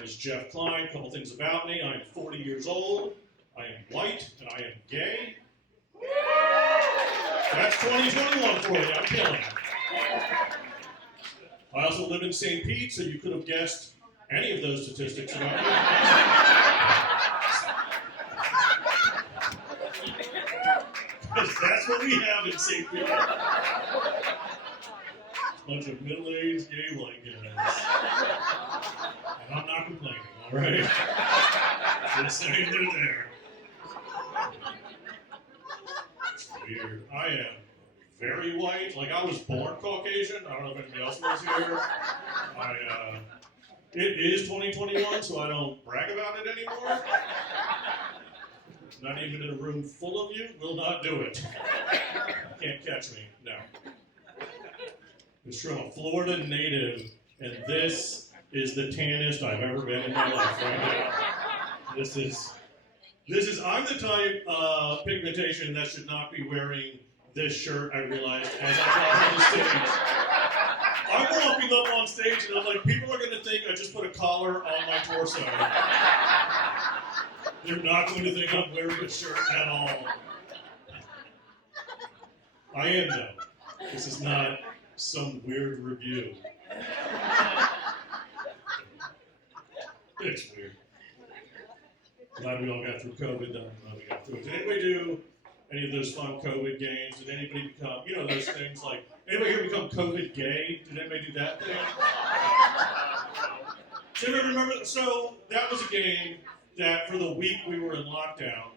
name is Jeff Klein. A couple things about me. I'm 40 years old. I am white, and I am gay. That's 2021 for you. I'm killing it. I also live in St. Pete, so you could have guessed any of those statistics about me. Because that's what we have in St. Pete. A bunch of middle-aged gay white guys. And I'm not complaining, all right? Just saying they're there. It's weird. I am very white. Like, I was born Caucasian. I don't know if anybody else was here. It is 2021, so I don't brag about it anymore. Not even in a room full of you will not do it. Can't catch me, no. It's from a Florida native, and this is the tannest I've ever been in my life right now. This is, I'm the type of pigmentation that should not be wearing this shirt, I realized, as I got on the stage. I'm walking up on stage, and I'm like, people are going to think I just put a collar on my torso. They're not going to think I'm wearing a shirt at all. I am, though. This is not some weird review. It's weird. Glad we all got through COVID, though. Glad we got through it. Did anybody do any of those fun COVID games? Did anybody become, you know, those things like, anybody here become COVID gay? Did anybody do that thing? Does anybody remember? So that was a game that for the week we were in lockdown,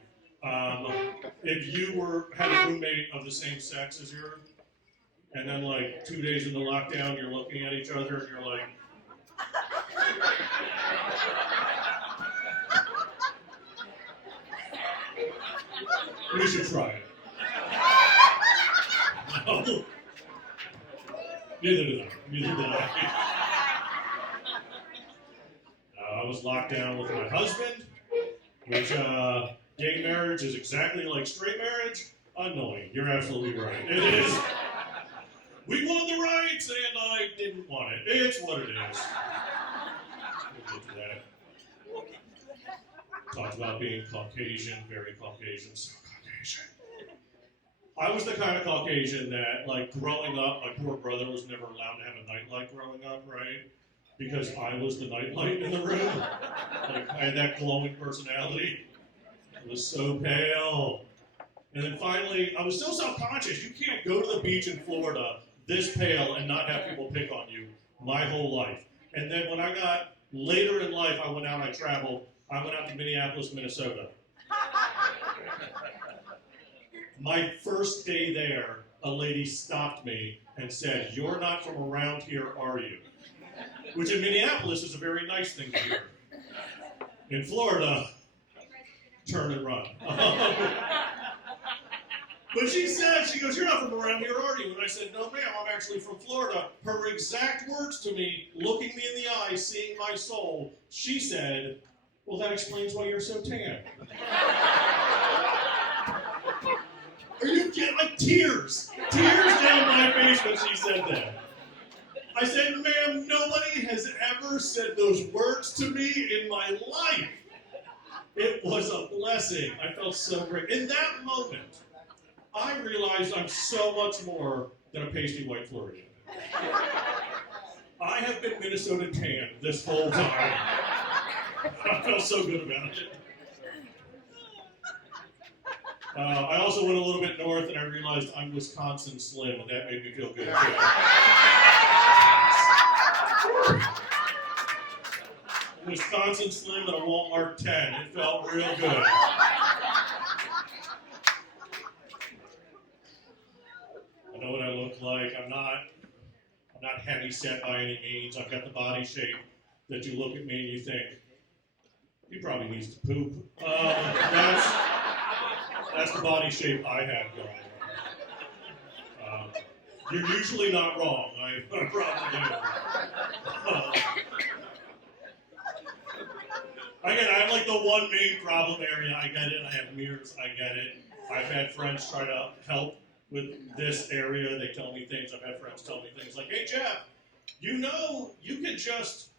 if you had a roommate of the same sex as you, and then like 2 days into lockdown, you're looking at each other and you're like, we should try it. No. Neither did I. I was locked down with my husband, which gay marriage is exactly like straight marriage. Annoying. You're absolutely right. It is. We want the rights, and I didn't want it. It's what it is. We'll get to that. Talked about being Caucasian, very Caucasian, so Caucasian. I was the kind of Caucasian that, like, growing up, my poor brother was never allowed to have a nightlight growing up, right? Because I was the nightlight in the room. Like, I had that glowing personality. I was so pale. And then finally, I was so self-conscious. You can't go to the beach in Florida this pale and not have people pick on you my whole life. And then when I got later in life, I went out, I traveled. I went out to Minneapolis, Minnesota. My first day there, a lady stopped me and said, "You're not from around here, are you?" Which in Minneapolis is a very nice thing to hear. In Florida, turn and run. But she goes, "You're not from around here, are you?" And I said, "No, ma'am, I'm actually from Florida." Her exact words to me, looking me in the eye, seeing my soul, she said, "Well, that explains why you're so tan." Are you kidding? Like tears down my face when she said that. I said, "Ma'am, nobody has ever said those words to me in my life." It was a blessing. I felt so great. In that moment, I realized I'm so much more than a pasty white Floridian. I have been Minnesota tan this whole time. I felt so good about it. I also went a little bit north and I realized I'm Wisconsin slim, and that made me feel good too. Wisconsin slim and a Walmart 10. It felt real good. I know what I look like. I'm not heavy set by any means. I've got the body shape that you look at me and you think, he probably needs to poop. That's the body shape I have going. You're usually not wrong. I probably do. Again, I have like the one main problem area. I get it. I have mirrors. I get it. I've had friends try to help with this area. They tell me things. I've had friends tell me things like, "Hey, Jeff, you know, you could just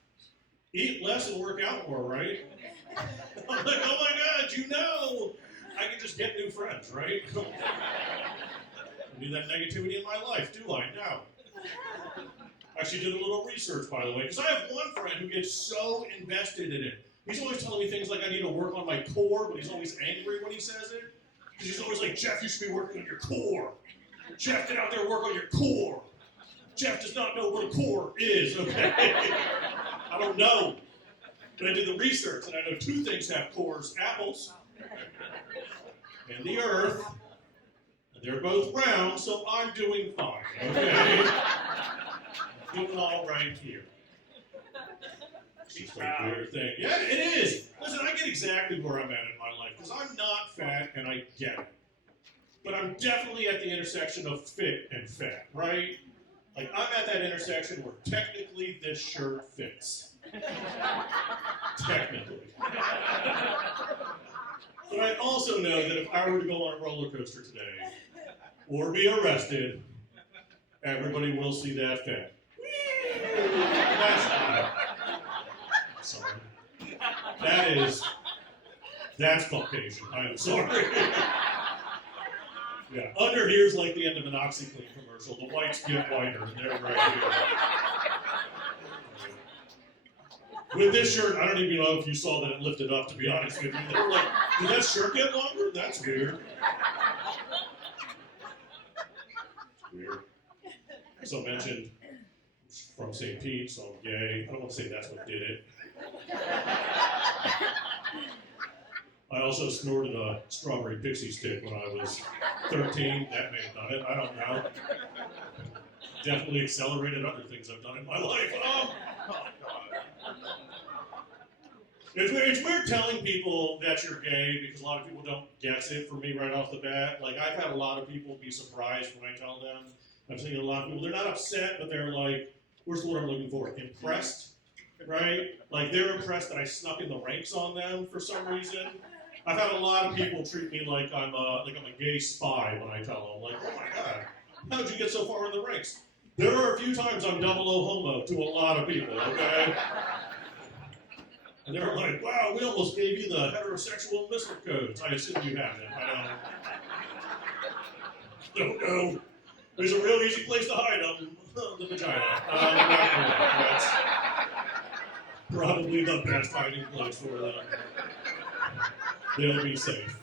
eat less and work out more, right? I'm like, oh my God, you know, I can just get new friends, right? I need that negativity in my life, do I? No. Actually did a little research, by the way, because I have one friend who gets so invested in it. He's always telling me things like I need to work on my core, but he's always angry when he says it. Because he's always like, Jeff, you should be working on your core. Jeff, get out there and work on your core. Jeff does not know what a core is, okay? I don't know. But I did the research, and I know two things have cores: apples and the earth. And they're both round, so I'm doing fine, okay? I'm doing all right here. It's just like a weird thing. Yeah, it is. Listen, I get exactly where I'm at in my life, because I'm not fat, and I get it. But I'm definitely at the intersection of fit and fat, right? Like, I'm at that intersection where technically this shirt fits. Technically. But I also know that if I were to go on a roller coaster today, or be arrested, everybody will see that fat. Sorry. That's Caucasian. I am sorry. Yeah, under here's like the end of an OxyClean commercial. The whites get whiter, and they're right here. With this shirt, I don't even know if you saw that it lifted up, to be honest with you. They were like, did that shirt get longer? That's weird. It's weird. So I mentioned from St. Pete, so I'm gay. I don't want to say that's what did it. I also snorted a strawberry pixie stick when I was 13. That may have done it. I don't know. Definitely accelerated other things I've done in my life. Oh God. It's weird telling people that you're gay because a lot of people don't guess it for me right off the bat. Like, I've had a lot of people be surprised when I tell them. I've seen a lot of people, they're not upset, but they're like, where's the word I'm looking for? Impressed, right? Like, they're impressed that I snuck in the ranks on them for some reason. I've had a lot of people treat me like I'm a gay spy when I tell them, like, oh my God, how'd you get so far in the ranks? There are a few times I'm 00 homo to a lot of people, okay? And they're like, wow, we almost gave you the heterosexual missile codes. I assume you have them. I don't know. There's a real easy place to hide them, the vagina. That's probably the best hiding place for them. They'll be safe.